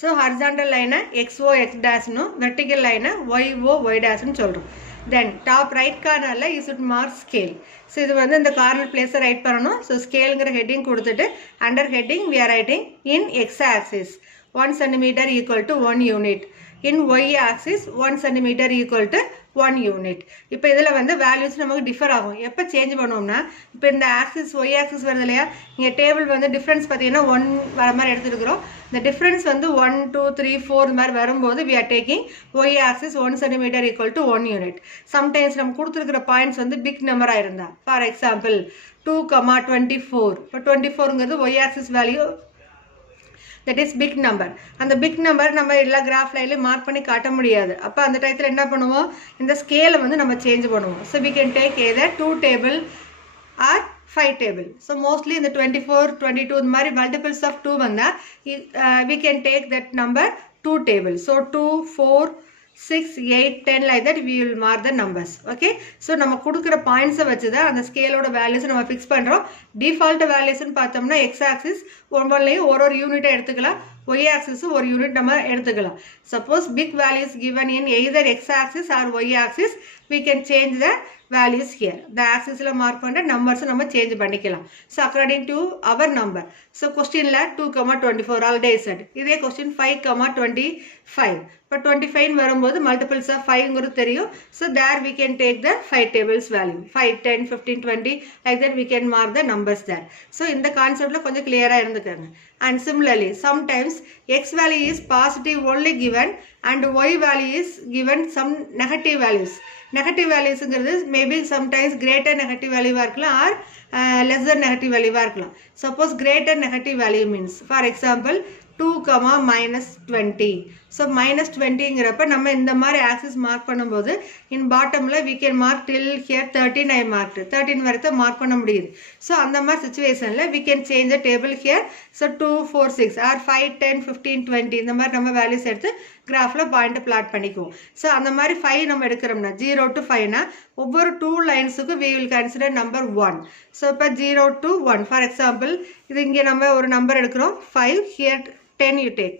So horizontal லைனை XO X டேஷ்னு, vertical லைனை YO Y டேஷ்னு சொல்கிறோம். தென் டாப் ரைட் கார்னரில் you should mark scale. So இது வந்து இந்த கார்னர் பிளேஸை ரைட் பண்ணணும். ஸோ ஸ்கேலுங்கிற ஹெட்டிங் கொடுத்துட்டு under heading we are writing in X axis 1 centimeter equal to 1 unit. In Y axis 1 centimeter equal to 1 unit. இப்போ இதில் வந்து வேல்யூஸ் நமக்கு டிஃபர் ஆகும். எப்போ சேஞ்ச் பண்ணுவோம்னா, இப்போ இந்த ஆக்சிஸ் Y ஆக்சிஸ் வருது இல்லையா, இங்கே டேபிள் வந்து டிஃப்ரென்ஸ் பார்த்தீங்கன்னா 1 வர மாதிரி எடுத்துருக்கிறோம். இந்த டிஃப்ரென்ஸ் வந்து 1 2 3 4 இந்த மாதிரி வரும்போது we are taking Y axis 1 centimeter equal to 1 unit. Sometimes நம்ம கொடுத்துருக்கிற பாயிண்ட்ஸ் வந்து பிக் நம்பராக இருந்தால், ஃபார் எக்ஸாம்பிள் 2,24. இப்போ 24ங்கிறது Y axis value, that is big number. அந்த பிக் நம்பர் நம்ம எல்லா கிராஃப் லைன்லையும் மார்க் பண்ணி காட்ட முடியாது. அப்போ அந்த டயத்தில் என்ன பண்ணுவோம், இந்த ஸ்கேலை வந்து நம்ம சேஞ்ச் பண்ணுவோம். So we can take either 2 table or 5 table. So mostly இந்த 24 22 இந்த மாதிரி மல்டிபிள்ஸ் ஆஃப் 2 வந்தால் we can take that number 2 table. So 2 4 6 8 10 like that we will mark the numbers. Okay, so நம்ம கொடுக்குற பாயிண்ட்ஸை வச்சு தான் அந்த ஸ்கேலோட வேல்யூஸ் நம்ம ஃபிக்ஸ் பண்ணுறோம். டிஃபால்ட் வேல்யூஸ்ன்னு பார்த்தோம்னா எக்ஸ் ஆக்சிஸ் ஒவ்வொன்றையும் ஒரு யூனிட்டை எடுத்துக்கலாம், ஒய் ஆக்சிஸ் ஒரு யூனிட் நம்ம எடுத்துக்கலாம். Suppose pick values given in either x axis or y axis we can change the values here. The axisல மார்க் பண்ணுற நம்பர்ஸ் நம்ம சேஞ்ச் பண்ணிக்கலாம். So according to our number. So கொஸ்டினில் 2,24 ஆல்ரெடி செட். இதே question 5,25. இப்போ 25 வரும்போது மல்டிபிள்ஸ் ஆஃப் 5ங்கிறது தெரியும். So there we can take the 5 tables value. 5 10 15 20 like that we can mark the numbers there. So இந்த கான்செப்டில் கொஞ்சம் கிளியராக இருந்துக்காங்க. And similarly sometimes x value is positive only given and y value is given some negative values. Negative valuesங்கிறது maybe sometimes greater negative வேல்யூவாக இருக்கலாம் or lesser negative வேல்யூவாக இருக்கலாம். Suppose greater negative value means for example 2,-20. So -20ங்கிறப்ப நம்ம இந்த மாதிரி axis mark பண்ணும்போது இன் பாட்டமில் we can mark till here 13 I marked. 13 வரைக்கும் மார்க் பண்ண முடியுது. ஸோ அந்த மாதிரி சுச்சுவேஷனில் we can change the table here. So 2 4 6 or 5 10 15 20 இந்த மாதிரி நம்ம வேல்யூஸ் எடுத்து கிராஃபில் பாயிண்ட்டை பிளாட் பண்ணிக்குவோம். ஸோ அந்த மாதிரி 5 நம்ம எடுக்கிறோம்னா 0 to 5னா ஒவ்வொரு 2 லைன்ஸுக்கும் we will consider number 1. So இப்போ 0 to 1 ஃபார் எக்ஸாம்பிள் இது இங்கே நம்ம ஒரு நம்பர் எடுக்கிறோம் 5, here 10 you take.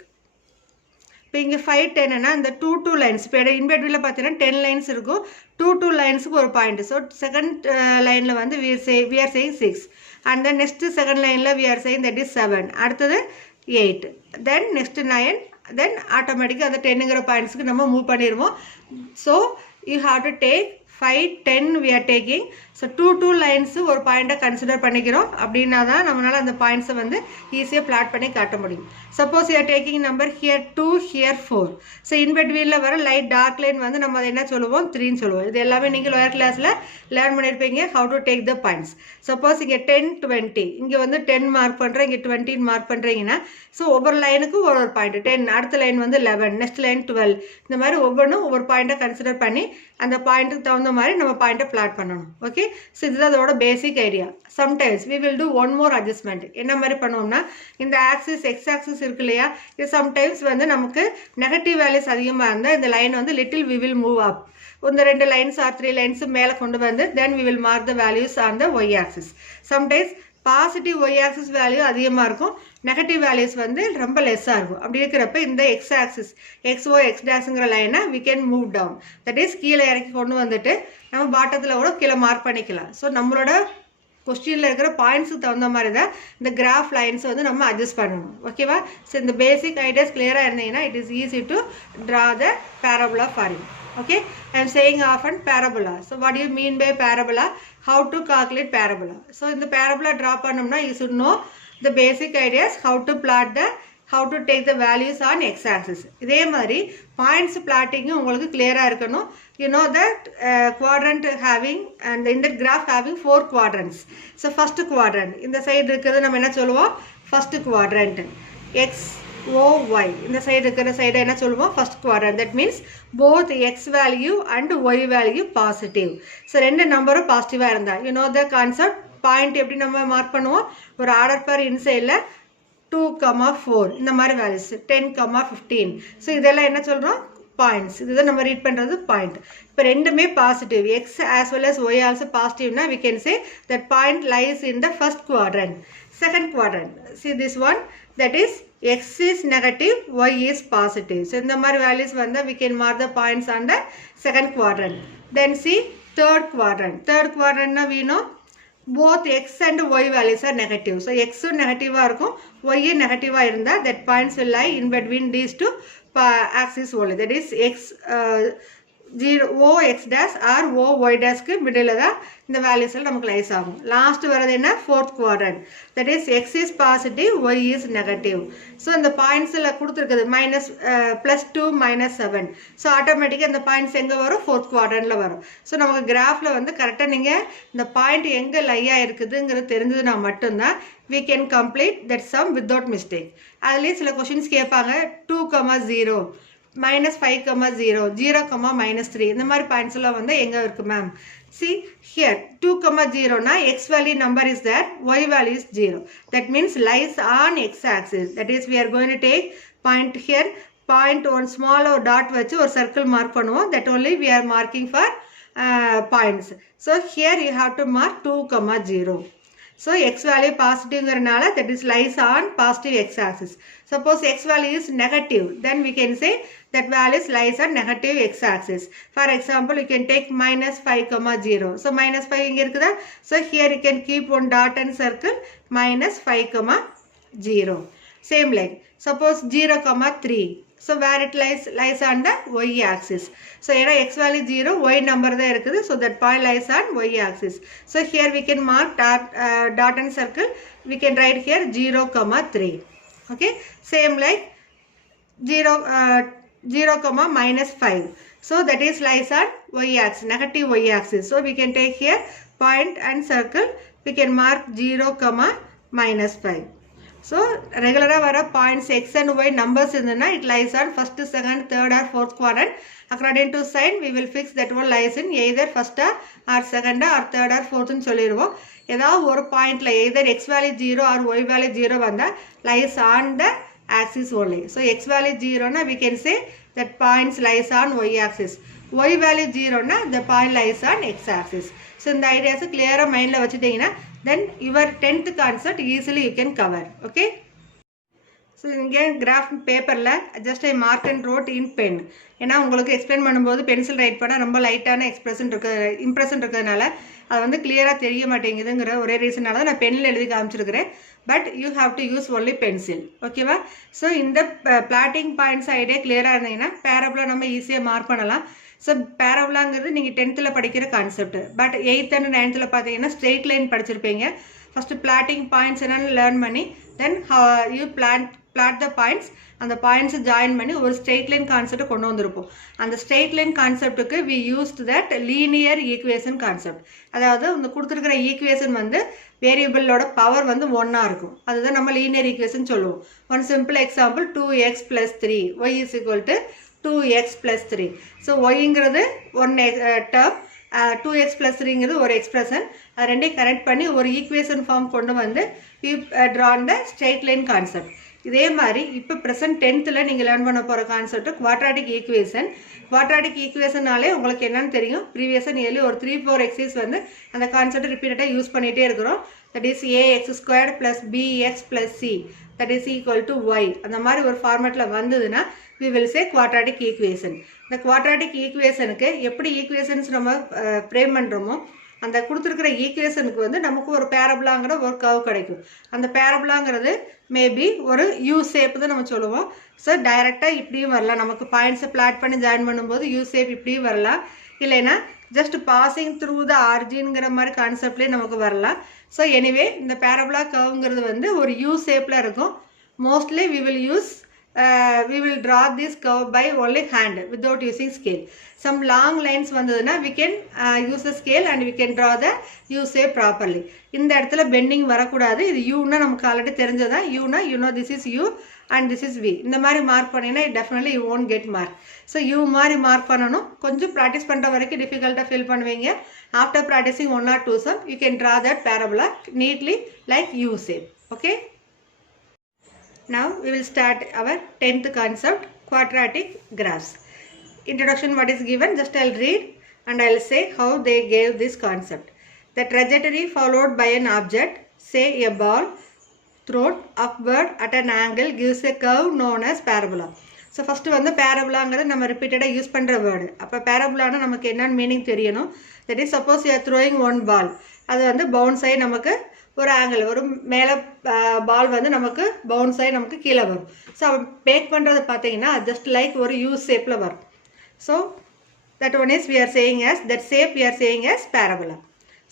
இப்போ இங்கே 5 10னா இந்த 2 லைன்ஸ் இப்போ இன்வெர்டில் பார்த்தீங்கன்னா 10 லைன்ஸ் இருக்கும். 2 லைன்ஸுக்கு ஒரு பாயிண்ட். ஸோ செகண்ட் லைனில் வந்து we are saying 6 and then next second லைனில் we are saying that is 7, அடுத்தது 8, தென் நெக்ஸ்ட்டு 9, தென் ஆட்டோமேட்டிக்காக அந்த 10ங்கிற பாயிண்ட்ஸுக்கு நம்ம மூவ் பண்ணிடுவோம். So you have to take 5 10 we are taking. So 2 lines ஒரு பாயிண்ட்டை கன்சிடர் பண்ணிக்கிறோம். அப்படின்னா தான் நம்மளால் அந்த பாயிண்ட்ஸை வந்து ஈஸியாக பிளாட் பண்ணி காட்ட முடியும். Suppose you are taking number here 2 here 4. So இன்வெர்டில் வர லைட் டார்க் லைன் வந்து நம்ம அதை என்ன சொல்லுவோம் 3ன்னு சொல்லுவோம். இது எல்லாமே நீங்கள் லோயர் கிளாஸில் லேர்ன் பண்ணியிருப்பீங்க how to take the points. Suppose இங்கே 10 20 இங்கே வந்து 10 மார்க் பண்ணுறேன், இங்கே 20 மார்க் பண்ணுறீங்கன்னா ஸோ ஒவ்வொரு லைனுக்கும் ஒரு பாயிண்ட் 10, அடுத்த லைன் வந்து 11, நெக்ஸ்ட் லைன் 12, இந்த மாதிரி ஒவ்வொன்றும் ஒவ்வொரு பாயிண்ட்டை கன்சிடர் பண்ணி அந்த பாயிண்ட்டுக்கு தகுந்த மாதிரி நம்ம பாயிண்ட்டை பிளாட் பண்ணணும். ஓகே, ஸோ இதுதான் அதோட basic idea. Sometimes we will do one more adjustment. என்ன மாதிரி பண்ணுவோம்னா இந்த ஆக்சிஸ் எக்ஸ் ஆக்சிஸ் இருக்கு இல்லையா, இது சம்டைம்ஸ் வந்து நமக்கு நெகட்டிவ் வேல்யூஸ் அதிகமாக இருந்தால் இந்த லைன் வந்து little we will move up. இந்த 2 லைன்ஸ் ஆர் 3 லைன்ஸ் மேலே கொண்டு வந்து then we will mark the values on the y axis. Sometimes positive y axis value அதிகமாக இருக்கும், நெகட்டிவ் வேல்யூஸ் வந்து ரொம்ப லெஸ்ஸாக இருக்கும். அப்படி இருக்கிறப்ப இந்த எக்ஸ் ஆக்சிஸ் XO X டேஷுங்கிற லைனை we can move down. That is கீழே இறக்கி கொண்டு வந்துட்டு நம்ம பாட்டத்தில் கூட கீழே மார்க் பண்ணிக்கலாம். ஸோ நம்மளோட கொஸ்டினில் இருக்கிற பாயிண்ட்ஸுக்கு தகுந்த மாதிரி தான் இந்த கிராஃப் லைன்ஸ் வந்து நம்ம அட்ஜஸ்ட் பண்ணணும். ஓகேவா? ஸோ இந்த பேசிக் ஐடியாஸ் கிளியராக இருந்தீங்கன்னா it is easy to draw the parabola for you. Okay, I am saying often parabola. So what do you mean by parabola? How to calculate parabola? So in the parabola draw பண்ணோம்னா you should know the basic ideas, how to take the values on x axis. இதே மாதிரி points blotting உங்களுக்கு கிளியராக இருக்கணும். You know that quadrant having and in that graph having 4 quadrants. So first quadrant இந்த side இருக்கிறது நம்ம என்ன சொல்லுவோம் first quadrant. X OY இந்த சைடு இருக்கிற சைடு என்ன சொல்லுவோம் first quadrant. That means both x value and y value positive. So 2 நம்பரும் பாசிட்டிவாக இருந்தால் you know the concept. Point எப்படி நம்ம மார்க் பண்ணுவோம், ஒரு ஆர்டர் பர் இன்சைடில் 2, 4 இந்த மாதிரி வேல்யூஸ் 10, 15. ஸோ இதெல்லாம் என்ன சொல்கிறோம் பாயிண்ட்ஸ். இதுதான் நம்ம ரீட் பண்ணுறது பாயிண்ட். இப்போ ரெண்டுமே positive, x as well as y also பாசிட்டிவ்னா we can say that point lies in the first quadrant. Second quadrant, see this one, that is x is negative, y is positive. So இந்த மாதிரி values வந்தா we can mark the points on the second quadrant. Then see third quadrant. Third quadrant na we know both x and y values are negative. So x negative இருக்கும், y negative இருந்தா that points will lie in between these two axes only. That is x 0 o x dash or o y dash க்கு middle தான் இந்த values எல்லாம் நமக்கு lies ஆகும். Last வரது என்ன fourth quadrant. That is x is positive, y is negative. So இந்த பாயிண்ட்ஸில் கொடுத்துருக்குது +2 -7. ஸோ ஆட்டோமேட்டிக்காக இந்த பாயிண்ட்ஸ் எங்கே வரும், fourth quadrantல வரும். ஸோ நமக்கு கிராஃபில் வந்து கரெக்டாக நீங்கள் இந்த பாயிண்ட் எங்கே லையாக இருக்குதுங்கிறது தெரிஞ்சதுன்னா மட்டும்தான் we can complete that sum without mistake. அதுலேயே சில கொஷின்ஸ் கேட்பாங்க 2, 0 -5, 0 0, -3 இந்த மாதிரி பாயிண்ட்ஸ் எல்லாம் வந்து எங்க இருக்கு ma'am? See here 2, 0 na x value number is there, y value is 0. That means lies on x axis. That is we are going to take point here, point one small or dot வச்சு ஒரு circle mark பண்ணுவோம். That only we are marking for points. So here you have to mark 2, 0. So x value positive ங்கறனால that is lies on positive x axis. Suppose x value is negative, then we can say that value lies on negative x axis. For example, you can take -5, 0. So -5 இங்க இருக்குதா? So here you can keep one dot and circle -5, 0. Same like suppose 0, 3. So where it lies on the y axis. So here x value 0, y number தான் இருக்குது. So that point lies on y axis. So here we can mark dot and circle. We can write here 0, 3. Okay. Same like 0, -5. So that is lies on y axis, negative y axis. So we can take here point and circle. We can mark 0, -5. So regular vara points x and y numbers இருந்தனா it lies on first, second, third or fourth quadrant. According to sign we will fix that one lies in either first or second or third or fourth னு சொல்லிடுவோம். ஏதாவது ஒரு பாயிண்ட்ல either x value 0 or y value 0 வந்தா lies on the axis only. So x value 0 na we can say that points lies on y axis. Y value 0 na the point lies on x axis. So இந்த ideas clear mindல வச்சிட்டீங்கன்னா then your 10th concept easily you can cover. Okay. So again graph paperல just I mark and wrote in pen. ஏன்னா உங்களுக்கு explain பண்ணும்போது pencil right பண்ணால் ரொம்ப லைட்டான impression இருக்கிறதுனால அது வந்து கிளியராக தெரிய மாட்டேங்குதுங்கிற ஒரே ரீசனால தான் நான் பென்னில் எழுதி காமிச்சிருக்கிறேன். But you have to use only pencil. ஓகேவா? ஸோ இந்த பிளாட்டிங் பாயிண்ட்ஸ் ஐடியா கிளியராக இருந்தீங்கன்னா பேரபிளாக நம்ம ஈஸியாக மார்க் பண்ணலாம். ஸோ பேரபிளாங்கிறது நீங்கள் 10th படிக்கிற concept. But 8th and 9th பார்த்தீங்கன்னா ஸ்ட்ரெயிட் லைன் படிச்சிருப்பீங்க. ஃபஸ்ட்டு பிளாட்டிங் பாயிண்ட்ஸ் என்னென்னு லேர்ன் பண்ணி then you plot the points, அந்த பாயிண்ட்ஸை ஜாயின் பண்ணி ஒரு ஸ்ட்ரெயிட் லைன் கான்செப்டை கொண்டு வந்திருப்போம். அந்த ஸ்ட்ரெயிட் லைன் கான்செப்டுக்கு we used that linear equation concept. அதாவது இந்த கொடுத்துருக்கிற ஈக்குவேஷன் வந்து வேரியபிளோட பவர் வந்து 1 இருக்கும். அதுதான் நம்ம லீனியர் ஈக்குவேஷன் சொல்லுவோம். One simple example 2x + 3 y = 2x + 3. So ஒய்ங்கிறது ஒன் டேர்ம், 2x + 3ங்கிறது ஒரு எக்ஸ்பிரஷன். அது ரெண்டையும் கனெக்ட் பண்ணி ஒரு ஈக்குவேஷன் ஃபார்ம் கொண்டு வந்து we drawn the straight line concept. இதே மாதிரி இப்போ ப்ரெசென்ட் 10th நீங்கள் லேர்ன் பண்ண போகிற கான்செப்ட் குவாட்ராட்டிக் ஈக்குவேஷன். குவாட்ராட்டிக் ஈக்குவேஷனாலே உங்களுக்கு என்னன்னு தெரியும், ப்ரீவியஸாக நியர்லி ஒரு 3-4 எக்ஸைஸ் வந்து அந்த கான்செப்ட் ரிப்பீட்டடாக யூஸ் பண்ணிகிட்டே இருக்கிறோம். That is ax² + bx + c that is equal to y. அந்த மாதிரி ஒரு ஃபார்மேட்டில் வந்ததுன்னா we will say quadratic equation. இந்த quadratic equationக்கு எப்படி ஈக்குவேஷன்ஸ் நம்ம ஃப்ரேம் பண்ணுறோமோ அந்த கொடுத்துருக்கிற ஈக்குவேஷனுக்கு வந்து நமக்கு ஒரு பேரபிளாங்கிற ஒரு கர்வ் கிடைக்கும். அந்த பேரபிளாங்கிறது மேபி ஒரு யூ ஷேப் தான் நம்ம சொல்லுவோம். ஸோ டைரெக்டாக இப்படியும் வரலாம், நமக்கு பாயிண்ட்ஸை பிளாட் பண்ணி ஜாயின் பண்ணும்போது யூ ஷேப் இப்படியும் வரலாம், இல்லைன்னா ஜஸ்ட் பாசிங் த்ரூ த ஆர்ஜின்ங்கிற மாதிரி கான்செப்ட்லேயே நமக்கு வரலாம். ஸோ எனிவே இந்த பேரபிளா கர்வ்ங்கிறது வந்து ஒரு யூ ஷேப்பில் இருக்கும். Mostly we will draw this curve by only hand without using scale. Some long lines vandaduna we can use the scale and we can draw the U shape properly. இந்த இடத்துல bending வரக்கூடாது. இது யூனா நமக்கு already தெரிஞ்சதா, யூனா you know this is U and this is V. இந்த மாதிரி mark பண்ணினா definitely you won't get mark. So U மாதிரி mark பண்ணணும். கொஞ்சம் ப்ராக்டிஸ் பண்ணுற வரைக்கும் டிஃபிகல்ட்டாக ஃபீல் பண்ணுவீங்க. After practicing 1 or 2 sum you can draw that parabola neatly like U shape. Okay. Now we will start our 10th concept, quadratic graphs. Introduction what is given, just I'll read and I'll say how they gave this concept. The trajectory followed by an object, say a ball, thrown upward at an angle gives a curve known as parabola. So first வந்து பேரபுலாங்கிறது நம்ம ரிப்பீட்டடாக use பண்ணுற word. அப்போ பேரபுலானா நமக்கு என்னென்னு meaning தெரியணும். That is suppose you are throwing one ball, அது வந்து பவுன்ஸ் ஆகி நமக்கு ஒரு ஆங்கிள், ஒரு மேலே பால் வந்து நமக்கு பவுன்ஸ் ஆகி நமக்கு கீழே வரும். ஸோ மேக் பண்ணுறது பார்த்தீங்கன்னா ஜஸ்ட் லைக் ஒரு யூ ஷேப்பில் வரும். So that one is we are saying as that shape we are saying as parabola.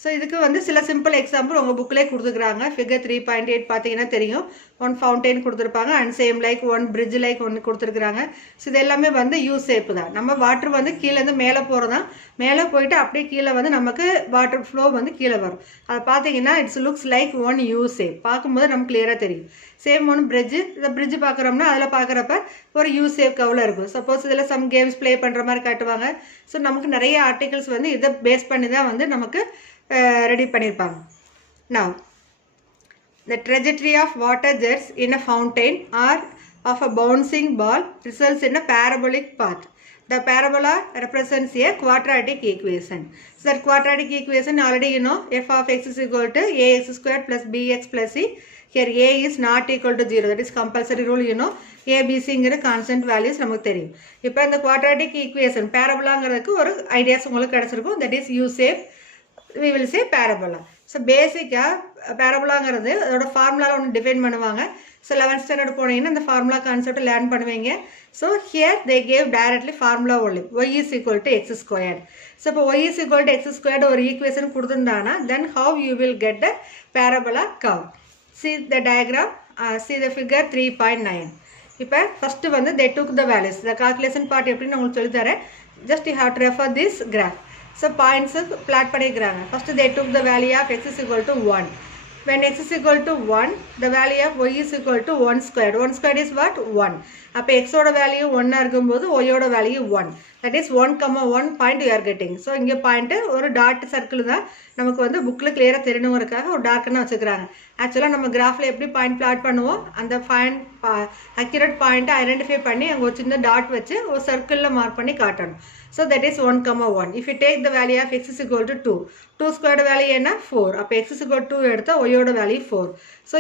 So இதுக்கு வந்து சில சிம்பிள் எக்ஸாம்பிள் உங்கள் புக்கிலே கொடுத்துருக்குறாங்க. ஃபிகர் 3.8 பார்த்தீங்கன்னா தெரியும். ஒன் ஃபவுண்டைன் கொடுத்துருப்பாங்க and same like one bridge like ஒன்று கொடுத்துருக்குறாங்க. ஸோ இது எல்லாமே வந்து யூ ஷேப்பு தான். நம்ம வாட்டர் வந்து கீழேருந்து மேலே போகிறதான், மேலே போயிட்டு அப்படியே கீழே வந்து நமக்கு வாட்டர் ஃப்ளோ வந்து கீழே வரும். அதை பார்த்தீங்கன்னா it's looks like one U shape. பார்க்கும்போது நமக்கு கிளியராக தெரியும். சேம் ஒன் பிரிட்ஜு, இந்த பிரிட்ஜ் பார்க்குறோம்னா அதில் பார்க்குறப்ப ஒரு யூ ஷேப் கவில் இருக்கும். சப்போஸ் இதில் சம் கேம்ஸ் ப்ளே பண்ணுற மாதிரி காட்டுவாங்க. ஸோ நமக்கு நிறைய ஆர்டிகல்ஸ் வந்து இதை பேஸ் பண்ணி தான் வந்து நமக்கு ரெடி பண்ணியிருப்பாங்க. Now the trajectory of water jets in a fountain or of a bouncing ball results in a parabolic path. The parabola represents a quadratic equation. So that quadratic equation already you know, f of x is equal to ax squared plus bx plus c. Here a is not equal to 0. That is compulsory rule you know. a b c ங்கிற constant values நமக்கு தெரியும். இப்போ இந்த quadratic equation பேரபோலாங்கிறதுக்கு ஒரு ideas உங்களுக்கு கிடச்சிருக்கும். That is U shape, we will say parabola. So பேசிக்காக பேரபோலாங்கிறது அதோட ஃபார்முலாவில் ஒன்று டிஃபைன் பண்ணுவாங்க. ஸோ 11th ஸ்டாண்டர்ட் போனீங்கன்னா இந்த ஃபார்முலா கான்செப்ட் லேர்ன் பண்ணுவீங்க. So here they gave directly formula only y is equal to x squared. So இப்போ y is equal to x squared ஒரு ஈக்குவேஷன் கொடுத்துருந்தாங்கன்னா then how you will get the parabola curve. See the diagram, see the figure 3.9. இப்போ first வந்து they took the values. the calculation part எப்படின்னு உங்களுக்கு சொல்லித்தரேன். just you have to refer this graph. So points plot பண்ணிக்கிறாங்க. First they took the value of x is equal to 1. When x is equal to 1, the value of y is equal to 1 squared. 1 squared is what? 1. அப்போ x ஓட value 1 இருக்கும்போது y ஓட value 1. That is 1,1 point you are getting. So இங்கே point ஒரு dot circle தான் நமக்கு வந்து புக்கில் கிளியராக தெரியணுங்கிறதுக்காக ஒரு டார்க்குன்னு வச்சுக்கிறாங்க. ஆக்சுவலாக நம்ம கிராஃபில் எப்படி பாயிண்ட் பிளாட் பண்ணுவோம், அந்த பாயிண்ட் அக்யூரேட் பாயிண்ட்டை ஐடென்டிஃபை பண்ணி அங்கே ஒரு சின்ன டாட் வச்சு ஒரு சர்க்கிளில் மார்க் பண்ணி காட்டணும். So that is 1,1. If you take the value of x is equal to 2, 2 squared value என்ன 4. அப்போ x is equal to 2 எடுத்தால் y ஓட value 4. So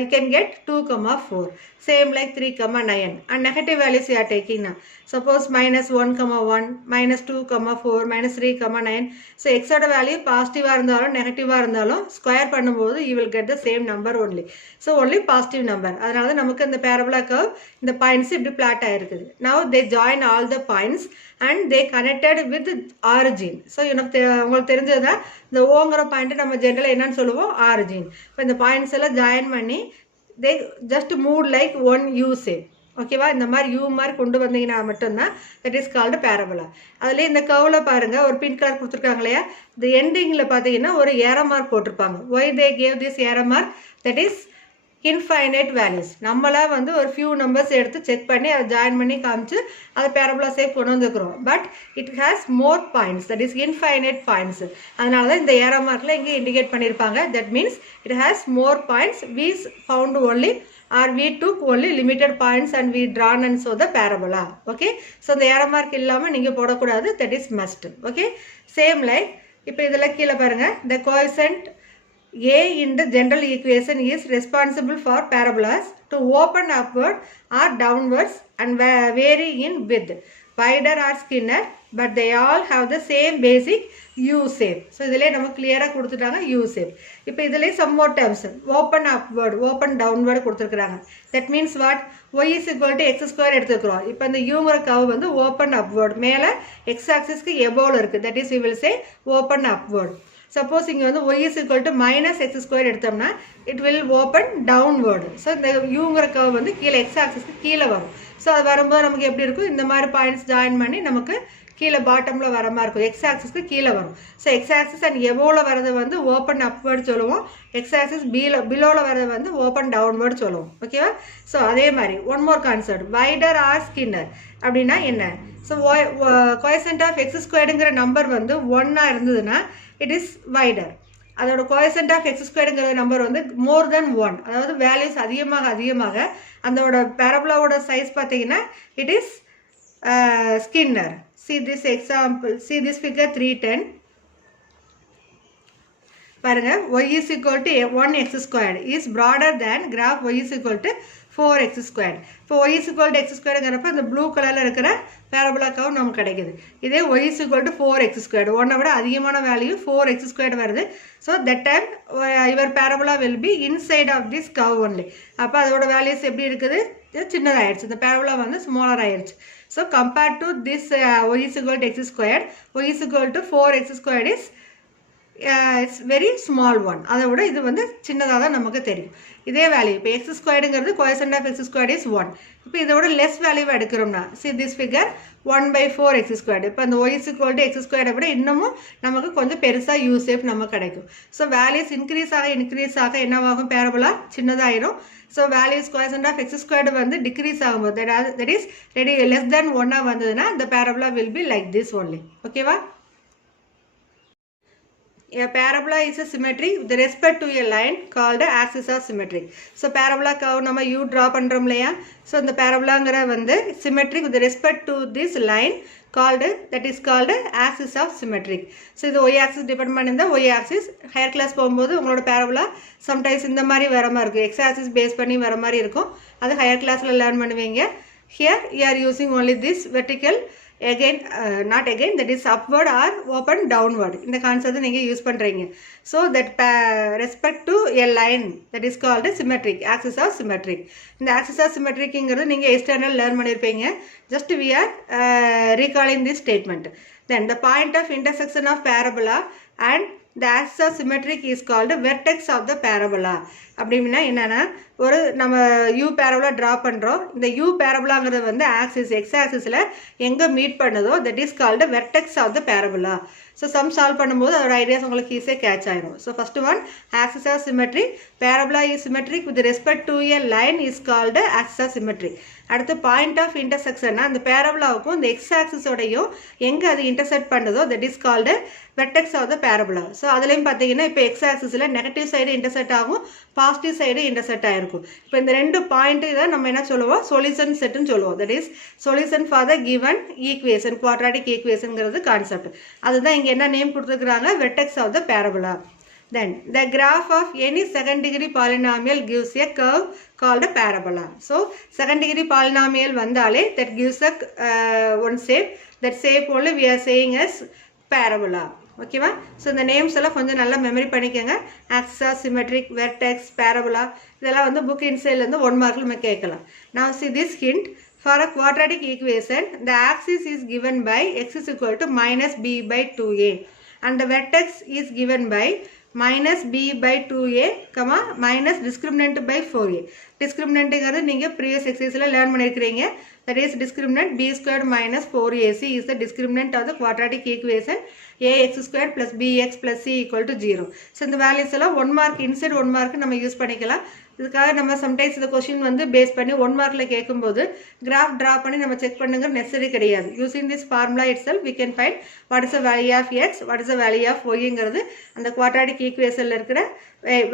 you can get 2,4. Same like 3,9. And negative values you are taking now. Suppose minus 1,1, minus 2,4, minus 3,9. So x ஓட value பாசிட்டிவாக இருந்தாலும் நெகட்டிவாக இருந்தாலும் square பண்ணும்போது you will get the same number only. So only positive number. அதனால தான் நமக்கு இந்த parabola curve இந்த பாயிண்ட்ஸ் இப்படி பிளாட் ஆகிருக்குது. Now they join all the points and they connected with origin. So உங்களுக்கு தெரிஞ்சது தான் இந்த ஓங்கிற பாயிண்ட்டு நம்ம ஜென்ரலாக என்னன்னு சொல்லுவோம், ஆரிஜின். இப்போ இந்த பாயிண்ட்ஸ் எல்லாம் ஜாயின் பண்ணி they just move like one U shape. ஓகேவா, இந்த மாதிரி யூ மாதிரி கொண்டு வந்தீங்கன்னா மட்டும்தான் தட் இஸ் கால்டு பேரபோலா. அதுலேயே இந்த கர்வில் பாருங்கள் ஒரு பிங்க் கலர் கொடுத்துருக்காங்க இல்லையா, இந்த எண்டிங்கில் பார்த்தீங்கன்னா ஒரு ஏரோ மார்க் போட்டிருப்பாங்க. Why they gave this arrow mark, that is infinite values. நம்மளாக வந்து ஒரு ஃபியூ நம்பர்ஸ் எடுத்து செக் பண்ணி அதை ஜாயின் பண்ணி காமிச்சு அதை பேரபோலா ஷேப் கொண்டு வந்துக்கிறோம். But it has more points, that is infinite points. அதனால தான் இந்த ஏரோ மார்க்கில் இங்கே இண்டிகேட் பண்ணியிருப்பாங்க. That means it has more points. we found only or we took only limited points and we drawn and so the parabola. Okay, so the arrow mark இல்லாமல் நீங்கள் போடக்கூடாது, that is must. Okay, same like இப்போ இதில் கீழே பாருங்கள், the coefficient A in the general equation is responsible for parabolas to open upward or downwards and vary in width, wider or skinner, but they all have the same basic U shape. So இதிலே நம்ம கிளியராக கொடுத்துட்டாங்க U shape. இப்போ இதிலே some more terms, open upward, open downward கொடுத்துருக்குறாங்க. That means what? Y is equal to x square எடுத்துக்கிறோம். இப்போ இந்த Uங்கிற curve வந்து open upward, மேலே x axisக்கு above இருக்குது. That is we will say open upward. Suppose இங்கே வந்து y is equal to minus x square எடுத்தோம்னா it will open downward. So இந்த யூங்கிற கர்வ் வந்து கீழே x ஆக்சிஸ்க்கு கீழே வரும். ஸோ அது வரும்போது நமக்கு எப்படி இருக்கும், இந்த மாதிரி பாயிண்ட்ஸ் ஜாயின் பண்ணி நமக்கு கீழே பாட்டமில் வர மாதிரி இருக்கும். எக்ஸ் ஆக்சிஸ்க்கு கீழே வரும். ஸோ எக்ஸ் ஆக்சிஸ் அண்ட் எபோவில் வரது வந்து ஓப்பன் அப்வேர்டு சொல்லுவோம். எக்ஸ் ஆக்சிஸ் பிலோவில் வரது வந்து ஓப்பன் டவுன்வேர்டு சொல்லுவோம். ஓகேவா, ஸோ அதே மாதிரி one more concept, wider or skinner அப்படின்னா என்ன? ஸோ கோஎஃபிஷியன்ட் ஆஃப் எக்ஸ் ஸ்கொயர்டுங்கிற நம்பர் வந்து 1 இருந்ததுன்னா இட் இஸ் வைடர். அதோட கோஎஃபிஷியன்ட் ஆஃப் எக்ஸ் ஸ்கொயர்டுங்கிற நம்பர் வந்து மோர் தென் 1, அதாவது வேல்யூஸ் அதிகமாக அதோட பேரபோலாவோட சைஸ் பார்த்தீங்கன்னா it is skinner. See this example, see this figure 310. பாருங்க y is equal to 1x squared is broader than graph y is equal to 4x squared. இப்போ y is equal to x squaredங்கிறப்ப அந்த blue கலரில் இருக்கிற parabola curve நமக்கு கிடைக்குது. இதே y is equal to 4x squared, 1 விட அதிகமான வேல்யூ 4x squared வருது. So that time your parabola will be inside of this curve only. அப்போ அதோட வேல்யூஸ் எப்படி இருக்குது, சின்னதாகிடுச்சு, இந்த பேரபோலா வந்து ஸ்மாலர் ஆயிடுச்சு. So compared to this y is equal to x squared, y is equal to 4x squared is it's very small one. அதை விட இது வந்து சின்னதாக தான் நமக்கு தெரியும். இதே வேல்யூ இப்போ எக்ஸ் ஸ்கொயர்டுங்கிறது coefficient of x squared is 1. இப்போ இதோட லெஸ் வேல்யூ எடுக்கிறோம்னா see this figure 1/4x squared. இப்போ அந்த ஒய் இக்குவல் டு எக்ஸ் ஸ்கொயர்டை விட இன்னமும் நமக்கு கொஞ்சம் பெருசாக யூசேஃப் நமக்கு கிடைக்கும். ஸோ வேல்யூஸ் இன்க்ரீஸ் ஆக என்னவாகும், பேரபோலா சின்னதாயிரும். So values coefficient of x squared வந்து டிக்ரீஸ் ஆகும்போது தட் இஸ் லெஸ் தென் 1 வந்ததுன்னா the parabola will be like this only. ஓகேவா? A parabola is a symmetry with respect to a line called the axis of symmetry. So parabola curve நம்ம u draw பண்றோம் இல்லையா? So இந்த parabolaங்கற வந்து symmetric with respect to this line called that is called axis of symmetric. So இது y axis depend பண்ணி இந்த y axis higher class போகும்போது உங்களோட parabola sometimes இந்த மாதிரி வர மாதிரி இருக்கும், x axis base பண்ணி வர மாதிரி இருக்கும். அது higher classல learn பண்ணுவீங்க. Here you are using only this vertical again not again, that is upward or open downward. இந்த கான்செப்ட் நீங்க யூஸ் பண்றீங்க. So that respect to a line that is called symmetric, axis of symmetric. இந்த axis of symmetricங்கிறது நீங்க external learn பண்ணிருப்பீங்க. Just we are recalling this statement. Then the point of intersection of parabola and the axis of symmetric is called vertex of the parabola. அப்படின்னா என்னன்னா, ஒரு நம்ம u parabola draw பண்றோம். இந்த u parabolaங்கிறது வந்து axis x axisல எங்க meet பண்ணுதோ that is called vertex of the parabola. So sum solve பண்ணும்போது அதோட ஐடியாஸ் உங்களுக்கு ஈஸியாக கேட்ச் ஆயிரும். So first one, axis of symmetry. Parabola is symmetric with respect to a line is called axis of symmetry. அடுத்து point of intersection, அந்த பேரபோலாவுக்கும் இந்த x ஆக்சிஸோடையும் எங்கே அது இன்டர்செக்ட் பண்ணுதோ that is called vertex of the parabola. So அதுலேயும் பார்த்தீங்கன்னா இப்போ எக்ஸ் ஆக்சிஸில் நெகட்டிவ் சைடு இன்டர்செக்ட் ஆகும், பாசிட்டிவ் சைடு இன்டர்செக்ட் ஆகிருக்கும். இப்போ இந்த ரெண்டு பாயிண்ட் இதை நம்ம என்ன சொல்லுவோம், சொல்யூஷன் செட்டுன்னு சொல்லுவோம். That is solution for the given equation, quadratic ஈக்குவேஷனுங்கிறது கான்செப்ட். அதுதான் இங்கே என்ன நேம் கொடுத்துருக்குறாங்க, vertex of the parabola. Then the graph of any second degree polynomial gives a curve called a parabola. So second degree polynomial vandale that gives a one shape. That shape only we are saying as parabola. Okay va? So the names alla konja nalla memory panikkenga. Axis, symmetric, vertex, parabola. Idella vandu book inside la 1 mark la kekkalam. Now see this hint. For a quadratic equation, the axis is given by x is equal to minus b by 2a and the vertex is given by minus b by 2a, minus discriminant by 4a. Discriminant is the previous exercise learn பண்ணிருக்கீங்க. That is discriminant b squared minus 4ac is the discriminant of the quadratic equation ax squared plus bx plus c equal to 0. So இந்த values எல்லாம் 1 mark inside 1 mark நம்ம use பண்ணிக்கலாம். இதுக்காக நம்ம sometimes இந்த question வந்து base பண்ணி 1 மார்க்கில் கேட்கும்போது கிராஃப் ட்ரா பண்ணி நம்ம செக் பண்ணுங்க நெசசரி கிடையாது. Using this formula itself we can find what is the value of x, what is the value of ஒய்ங்கிறது அந்த குவாட்ராட்டிக் ஈக்குவேஷனில் இருக்கிற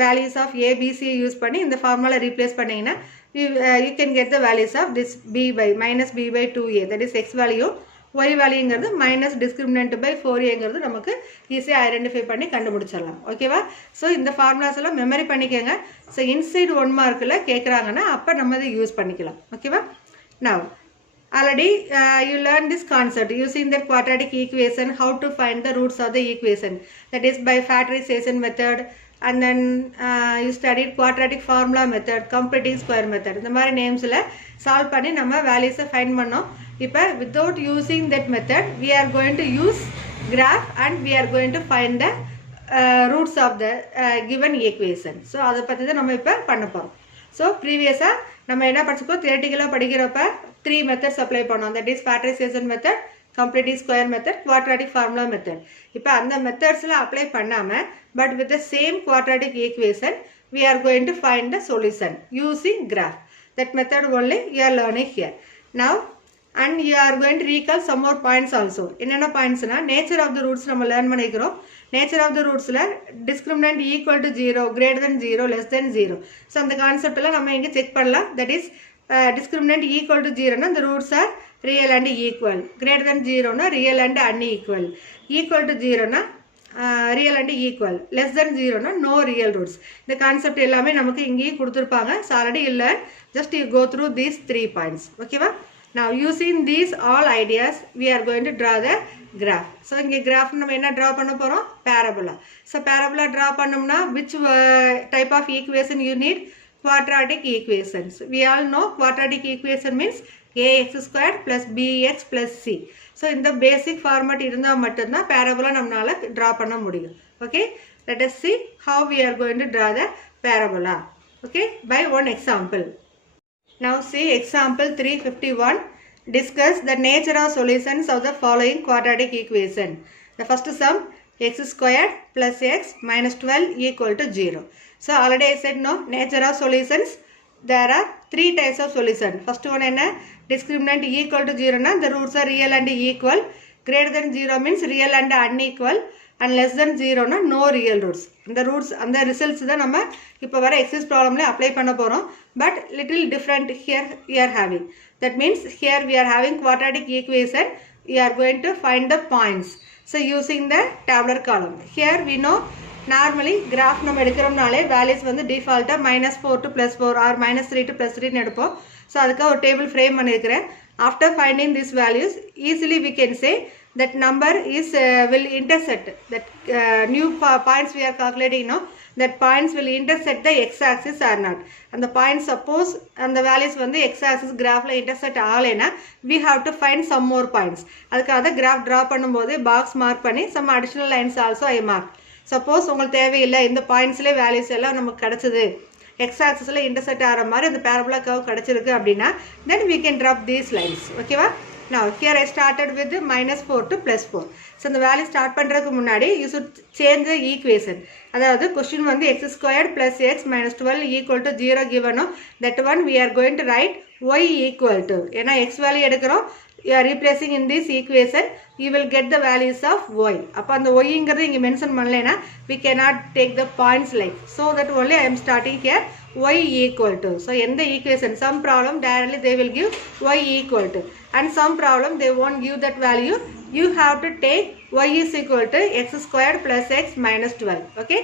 வேல்யூஸ் ஆஃப் ஏபிசியை யூஸ் பண்ணி இந்த ஃபார்முலா ரீப்ளேஸ் பண்ணிங்கன்னா you can get the values of this b by minus b by 2a, that is x value, y வேல்யூங்கிறது minus discriminant by 4aங்கிறது நமக்கு ஈஸியாக ஐடென்டிஃபை பண்ணி கண்டுபிடிச்சிடலாம். ஓகேவா? ஸோ இந்த ஃபார்முலாஸ் எல்லாம் மெமரி பண்ணிக்கோங்க. ஸோ இன்சைட் 1 மார்க்கில் கேட்குறாங்கன்னா அப்போ நம்ம இதை யூஸ் பண்ணிக்கலாம். ஓகேவா? Now already you learn this concept using the quadratic equation, how to find the roots of the equation, that is by factorization method, and then you studied quadratic formula method, completing square method. இந்த மாதிரி நேம்ஸில் solve பண்ணி நம்ம வேல்யூஸை find பண்ணோம். இப்போ without using that method we are going to use graph and we are going to find the roots of the given equation. So அதை பற்றி தான் நம்ம இப்போ பண்ண போகிறோம். ஸோ ப்ரீவியஸாக நம்ம என்ன படிச்சுக்கோ, தியரட்டிக்கலாக படிக்கிறப்ப 3 methods அப்ளை பண்ணோம். that is factorization method, completing square method, quadratic formula method. இப்போ அந்த மெத்தட்ஸில் அப்ளை பண்ணாமல் but with the same quadratic equation we are going to find the solution using graph. That method only you are learning here. Now and you are going to recall some more points also. என்னென்ன பாயிண்ட்ஸ்னா, nature of the roots நம்ம learn பண்ணிக்கிறோம். Nature of the ரூட்ஸில் discriminant equal to 0, greater than 0, less than 0. So அந்த கான்செப்டெல்லாம் நம்ம இங்கே check பண்ணலாம். That is discriminant equal to 0 na the roots are real and equal, greater than 0 na real and unequal, equal to 0 na real and equal. Less than 0 na no real roots. The concept ellame namakku inge kuduthirpaanga. So already illa, just you go through these 3 points. Okay va? Now using these all ideas, we are going to draw the graph. So inge graph nama enna draw panna porom? Parabola. So parabola draw pannumna which type of equation you need? Quadratic equations. We all know quadratic equation means ax squared plus bx plus c. So in the basic format irundha mattumna parabola nammala draw panna mudiyum. Okay, let us see how we are going to draw the parabola. Okay, by one example. Now see example 351. Discuss the nature of solutions of the following quadratic equation. The first sum, x squared plus x minus 12 equal to 0. So already I said no, nature of solutions, there are 3 types of solution. First one is discriminant equal to 0 na, the roots are real and equal. Greater than 0 means real and unequal, and less than 0 na no real roots. The roots and the results da nama ipo vara exercise problem la apply panna porom, but little different here we are having. That means here we are having quadratic equation, we are going to find the points. So using the tabular column. Here we know normally graph நம்ம எடுக்கிறோம்னாலே values வந்து default -4 to +4 or -3 to +3 னு எடுப்போம். So அதுக்கு ஒரு table frame பண்ணிருக்கிறேன். After finding these values, easily we can say that number is will intersect that new points we are calculating now, that points will intersect the x-axis or not. And the points suppose and the values வந்து x-axis graph la intersect ஆகலைனா we have to find some more points. அதுக்காக graph draw பண்ணும்போது box mark பண்ணி some additional lines also I mark. Suppose உங்களுக்கு தேவையில்லை இந்த பாயிண்ட்ஸ்ல values எல்லாம் நமக்கு கிடைச்சது, x axisல intersect ஆகிற மாதிரி இந்த parabola curve கிடைச்சிருக்கு அப்படின்னா then we can drop these lines. ஓகேவா? Now here I started with -4 to +4. So இந்த வேல்யூ ஸ்டார்ட் பண்றதுக்கு முன்னாடி you should change the equation. அதாவது question வந்து x squared plus x minus 12 equal to 0 given. That one we are going to write y equal to. ஏன்னா x value எடுக்கிறோம், you are replacing in this equation, you will get the values of y. அப்ப அந்த y ங்கிறது இங்க mention பண்ணலைனா we cannot take the points like. So that only I am starting here y equal to. So in the equation, some problem directly they will give y equal to, and some problem they won't give that value. You have to take y is equal to x squared plus x minus 12. Okay,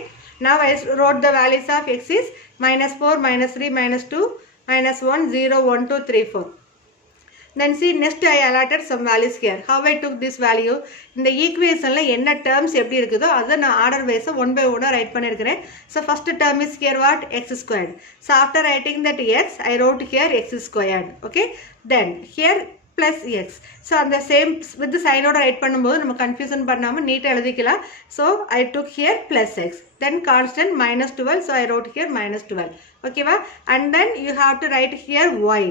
now I wrote the values of x is -4, -3, -2, -1, 0, 1, 2, 3, 4. Then see next I allotted some values here. How I took this value? In the equation la enna terms எப்படி இருக்குதோ அத நான் order wise one by one write பண்ணிருக்கேன். So first term is here what? X squared. So after writing that x, I wrote here x squared. Okay, then here plus x. So on the same with the sign oda write பண்ணும்போது நம்ம confusion பண்ணாம நீட்டா எழுதிக்கலாம். So I took here plus x. Then constant -12, so I wrote here -12. Okay va? And then you have to write here y.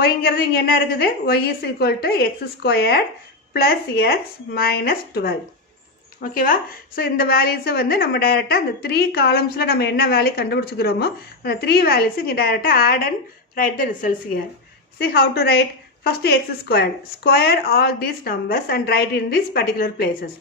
y ங்கிறது இங்க என்ன இருக்குது? y is equal to x squared plus x minus 12. ஓகேவா? So இந்த வேல்யூஸை வந்து நம்ம டைரெக்டாக அந்த 3 காலம்ஸில் நம்ம என்ன வேல்யூ கண்டுபிடிச்சிக்கிறோமோ அந்த 3 வேல்யூஸ் இங்கே டைரெக்டாக add and write the results here. See how to write? First x squared. Square all these numbers and write in these particular places.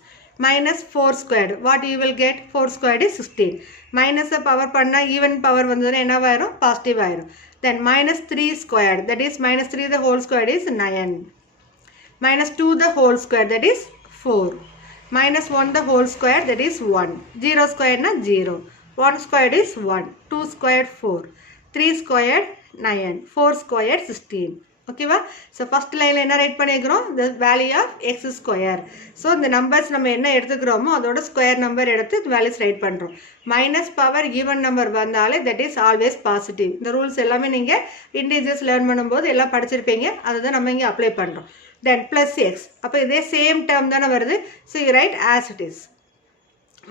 -4 squared. What you will get? 4 squared is 16. Minus the power பண்ணா even power வந்ததுன்னா என்னவாயிரும்? Positive ஆயிரும். Then -3 squared, that is -3 the whole squared is 9. -2 the whole square, that is 4. -1 the whole square, that is 1. 0 squared na 0. 1 squared is 1. 2 squared 4. 3 squared 9. 4 squared 16. Okay va? So first line என்ன write பண்ணிக்கிறோம்? The value of x square. So இந்த numbers நம்ம என்ன எடுத்துக்கிறோமோ அதோட square number எடுத்து values write பண்றோம். Minus power even number வந்தாலே that is always positive. இந்த rules எல்லாமே நீங்க integers learn பண்ணும்போது எல்லாம் படிச்சிருப்பீங்க. அதுதான் நம்ம இங்க apply பண்றோம். Then plus x. அப்ப இதே same term தான வருது. So you write as it is.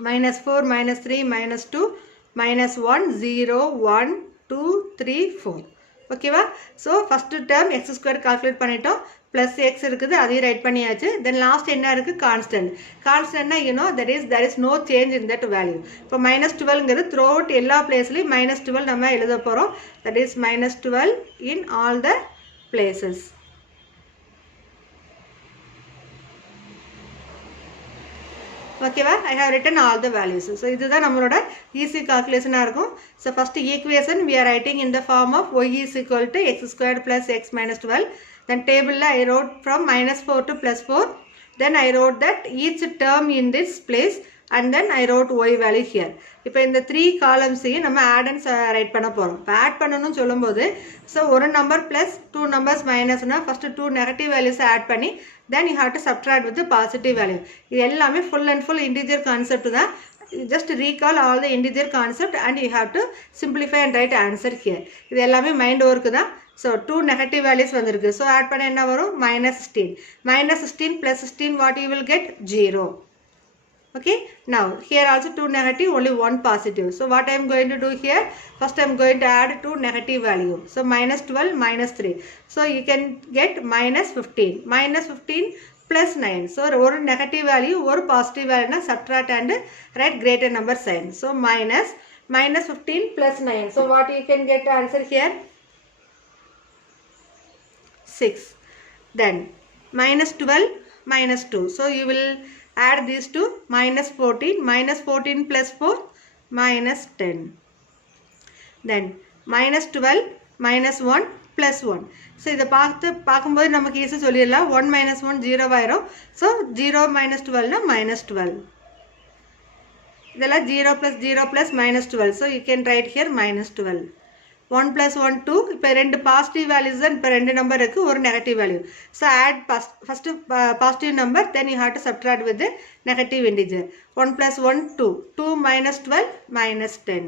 -4, -3, -2, -1, 0, 1, 2, 3, 4. ஓகேவா? So first term x square calculate பண்ணிட்டோம், ப்ளஸ் எக்ஸ் இருக்குது அதையும் ரைட் பண்ணியாச்சு. தென் லாஸ்ட் என்ன இருக்குது? கான்ஸ்டன்ட். கான்ஸ்டன்ட்னா you know there is no change in that value. இப்போ -12ங்கிறது த்ரூ அவுட் எல்லா பிளேஸ்லையும் -12 நம்ம எழுத போகிறோம். that is -12 in all the places. ஓகேவா? I have written all the values. So இதுதான் நம்மளோட ஈஸி கால்குலேஷனாக இருக்கும். So first equation we are writing in the form of y is equal to x squared plus x minus 12. Then table I wrote from -4 to +4. Then I wrote that each term in this place and then I wrote y value here. இப்போ இந்த 3 columns-ஐயும் நம்ம add and write பண்ண போறோம். இப்போ add பண்ணனும்னு சொல்லும்போது so ஒரு number plus 2 numbers minusனா first 2 negative values add பண்ணி then you have to subtract with the positive value. இது எல்லாமே full and full integer concept தான். Just recall all the integer concept and you have to simplify and write answer here. இது எல்லாமே mind work தான். So 2 negative values வந்திருக்கு. So add பண்ண என்ன வரும்? minus 16. Minus 16 plus 16 what you will get? 0. Okay, now here also 2 negative, only 1 positive. So what I am going to do here? First I am going to add 2 negative value. So minus 12 minus 3. So you can get minus 15. Minus 15 plus 9. So one negative value, one positive value na subtract and write greater number sign. So minus 15 plus 9. So what you can get answer here? 6. Then minus 12 minus 2. So you will add these two. Minus 14. Minus 14 plus 4 minus 10. Then minus 12 minus 1 plus 1. So இதை பார்க்கும்போது நமக்கு ஈஸியாக சொல்லிடலாம். 1 minus 1 0 ஆயிரும். So 0 minus 12 na minus 12. இதெல்லாம் 0 plus 0 plus minus 12. So you can write here minus 12. 1 plus 1 2. இப்போ ரெண்டு positive values தான். இப்போ ரெண்டு நம்பர் இருக்கு, ஒரு negative value. So add first positive number, then you have to subtract with negative integer. 1 plus 1 2. 2 minus 12 minus 10.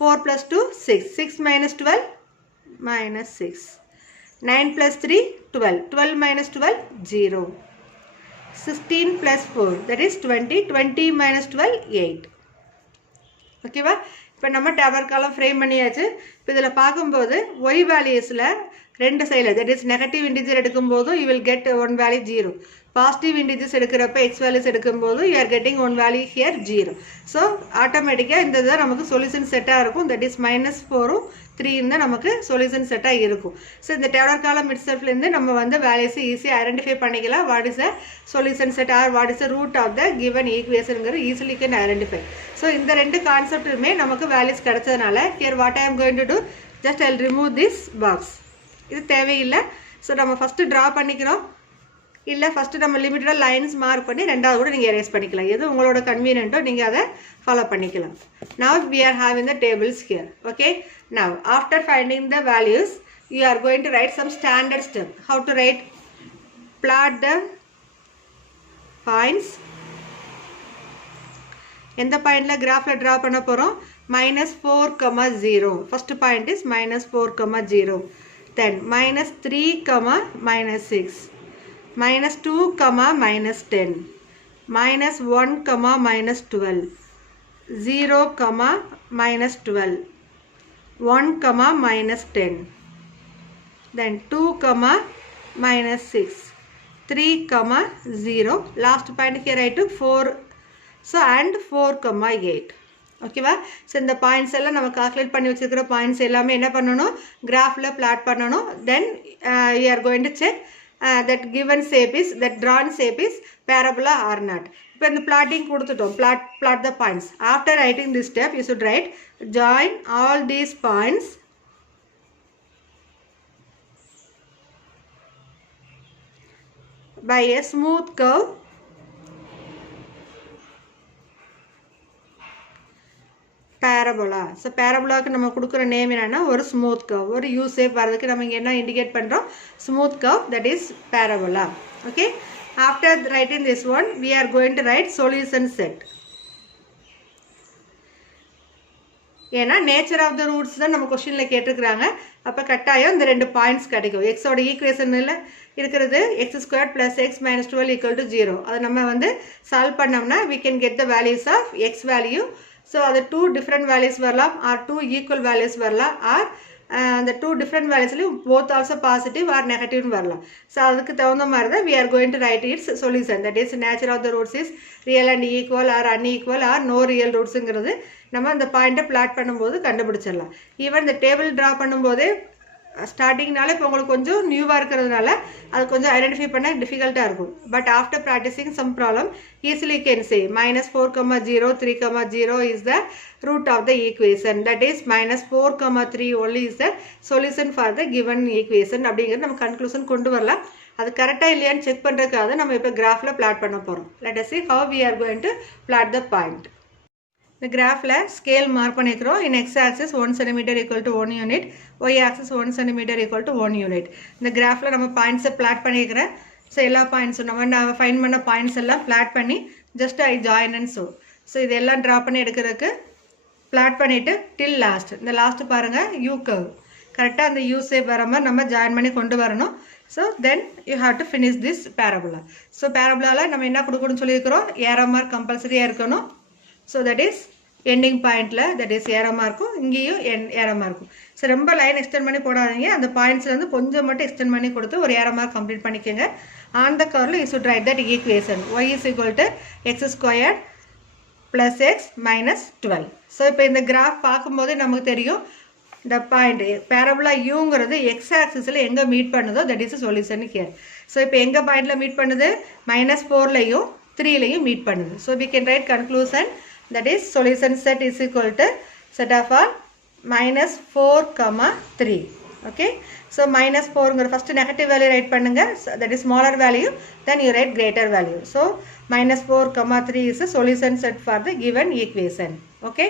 4 plus 2 6. 6 minus 12 minus 6. 9 plus 3 12. 12 minus 12 0. 16 plus 4 that is 20. 20 minus 12 8. ஓகேவா? இப்போ நம்ம டேபர் காலம் frame பண்ணியாச்சு. இப்போ இதில் பார்க்கும்போது ஒய் வேல்யூஸில் ரெண்டு சைடில் தட் இஸ் நெகட்டிவ் இன்டிஜர் எடுக்கும்போதும் you will get one value 0. Positive integers எடுக்கிறப்ப எக்ஸ் வேல்யூஸ் எடுக்கும்போது you are getting one value here 0. So ஆட்டோமேட்டிக்காக இந்த இதை நமக்கு சொல்யூஷன் செட்டாக இருக்கும். தட் இஸ் -4ம் 3 தான் நமக்கு சொல்யூஷன் செட்டாக இருக்கும். ஸோ இந்த டேபர் காலம் இட்செல்ஃப்லேருந்து நம்ம வந்து வேல்யூஸ் ஈஸியாக ஐடென்டிஃபை பண்ணிக்கலாம். What is a solution set or what is a root of the given ஈக்குவேஷனுங்கிறது ஈஸிலி கேன் ஐடென்டிஃபை. ஸோ இந்த ரெண்டு கான்செப்ட்டுமே நமக்கு வேல்யூஸ் கிடைச்சதுனால here what I am going to do, just I will remove this box. இது தேவையில்லை. So நம்ம first draw பண்ணிக்கிறோம். இல்லை ஃபஸ்ட்டு நம்ம லிமிட்டடாக லைன்ஸ் மார்க் பண்ணி ரெண்டாவது கூட நீங்கள் எரேஸ் பண்ணிக்கலாம். எது உங்களோட கன்வீனியன்ட்டோ நீங்கள் அதை ஃபாலோ பண்ணிக்கலாம். Now we are having the tables here. Okay. Now after finding the values, you are going to write some standard step. How to write? Plot the points. எந்த பாயிண்ட்ல கிராஃப்ல ட்ரா பண்ண போகிறோம்? -4, 0. First point is -4, 0. Then -3, -6. -2, -10. -1, -12. 0, -12. 1, -10. Then 2, -6. 3, 0. Last point here I took 4. So and 4, 8. ஓகேவா? So இந்த points எல்லாம் நம்ம calculate பண்ணி வச்சுருக்கிற பாயிண்ட்ஸ் எல்லாமே என்ன பண்ணணும்? கிராஃபில் பிளாட் பண்ணணும். Then you are going to check that given shape is, that drawn shape is parabola or not. இப்போ இந்த plotting கொடுத்துட்டோம். plot the points. After writing this step, you should write join all these points by a smooth curve parabola. So பேரபோலாவுக்கு நம்ம கொடுக்குற name என்னன்னா ஒரு smooth curve, ஒரு U shape வரதுக்கு நம்ம இங்கே என்ன இண்டிகேட் பண்ணுறோம்? Smooth curve, that is parabola. Okay. After writing this one we are going to write solution set. ஏன்னா நேச்சர் ஆஃப் த ரூட்ஸ் தான் நம்ம கொஸ்டினில் கேட்டிருக்கிறாங்க. அப்போ கட்டாயம் இந்த ரெண்டு பாயிண்ட்ஸ் கிடைக்கும். எக்ஸோட ஈக்குவேஷனில் இருக்கிறது x² + x - 12 = 0. அதை நம்ம வந்து சால்வ் பண்ணோம்னா we can get the values of x value. So அது 2 different values வரலாம், or 2 equal values வரலாம், or அந்த 2 different valuesலையும் both also positive or negative வரலாம். ஸோ அதுக்கு தகுந்த மாதிரி தான் we are going to write its solution. That is nature of the roots is real and equal or unequal or no real rootsங்கிறது நம்ம அந்த பாயிண்ட்டை பிளாட் பண்ணும்போது கண்டுபிடிச்சிடலாம். ஈவன் இந்த டேபிள் ட்ரா பண்ணும்போதே ஸ்டார்டிங்னால இப்போ உங்களுக்கு கொஞ்சம் நியூவாக இருக்கிறதுனால அது கொஞ்சம் ஐடென்டிஃபை பண்ண டிஃபிகல்ட்டாக இருக்கும். But after practising some problem easily can say -4, 0, 3, 0 is the root of the equation. That is -4, 3 only is the solution for the given equation. அப்படிங்கிறது நம்ம கன்க்ளூஷன் கொண்டு வரலாம். அது கரெக்டாக இல்லையான்னு செக் பண்ணுறதுக்காக நம்ம இப்போ கிராஃபில் பிளாட் பண்ண போகிறோம். Let us see how we are going to plot the point. இந்த கிராஃபில் ஸ்கேல் மார்க் பண்ணிக்கிறோம். In x axis 1 cm equal to 1 unit, y axis 1 cm equal to 1 unit. இந்த கிராஃபில் நம்ம பாயிண்ட்ஸை பிளாட் பண்ணிக்கிறேன். ஸோ எல்லா பாயிண்ட்ஸும் நம்ம ஃபைன் பண்ண பாயிண்ட்ஸ் எல்லாம் பிளாட் பண்ணி just I join and so இது எல்லாம் ட்ரா பண்ணி எடுக்கிறதுக்கு பிளாட் பண்ணிவிட்டு டில் லாஸ்ட், இந்த லாஸ்ட்டு பாருங்கள் யூ கர்வ், கரெக்டாக அந்த யூ சேப் வர மாதிரி நம்ம ஜாயின் பண்ணி கொண்டு வரணும். So then you have to finish this parabola. So பேரபுலாவில் நம்ம என்ன கொடுக்கணும்னு சொல்லியிருக்கிறோம், ஏரோ மார்க் கம்பல்சரியாக இருக்கணும். ஸோ தட் இஸ் எண்டிங் பாயிண்டில் தட் இஸ் ஏரோ மார்க்கும், இங்கேயும் ஏரோ மார்க்கும். ஸோ ரொம்ப லைன் எக்ஸ்டெண்ட் பண்ணி போடாதீங்க, அந்த பாயிண்ட்ஸ்லேருந்து கொஞ்சம் மட்டும் எக்ஸ்டெண்ட் பண்ணி கொடுத்து ஒரு ஏரோ மார்க் கம்ப்ளீட் பண்ணிக்கோங்க. ஆன் த கர்வில் you should write that equation y is equal to x² plus x minus 12. So இப்போ இந்த கிராஃப் பார்க்கும்போது நமக்கு தெரியும் இந்த பாயிண்ட் பேரபுலா யூங்கிறது எக்ஸ் ஆக்சிஸில் எங்கே மீட் பண்ணுதோ that is solution here. So இப்போ எங்கே பாயிண்டில் மீட் பண்ணுது, -4லையும் 3லையும் மீட் பண்ணுது. So we can write conclusion that is solution set is equal to set of all -4, 3. okay, so -4ங்கிற first negative value write பண்ணுங்க, that is smaller value, then you write greater value. So -4, 3 is a solution set for the given equation. okay.